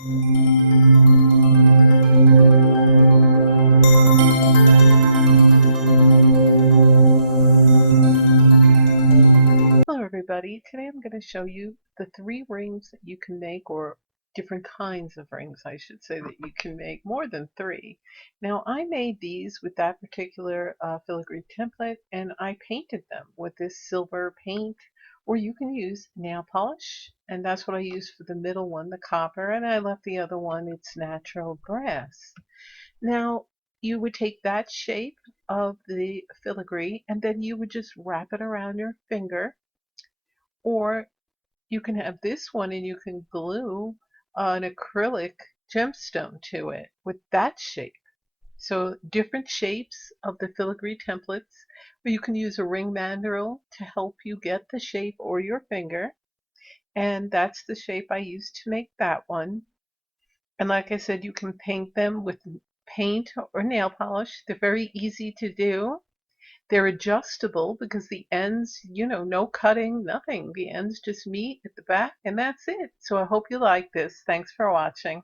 Hello everybody, today I'm going to show you the 3 rings that you can make, or different kinds of rings I should say, that you can make more than 3. Now I made these with that particular filigree template, and I painted them with this silver paint, or you can use nail polish, and that's what I used for the middle one, the copper, and I left the other one, it's natural grass. Now you would take that shape of the filigree and then you would just wrap it around your finger, or you can have this one and you can glue an acrylic gemstone to it with that shape. So different shapes of the filigree templates, or you can use a ring mandrel to help you get the shape, or your finger. And that's the shape I used to make that one. And like I said, you can paint them with paint or nail polish. They're very easy to do. They're adjustable because the ends, no cutting, nothing. The ends just meet at the back and that's it. So I hope you like this. Thanks for watching.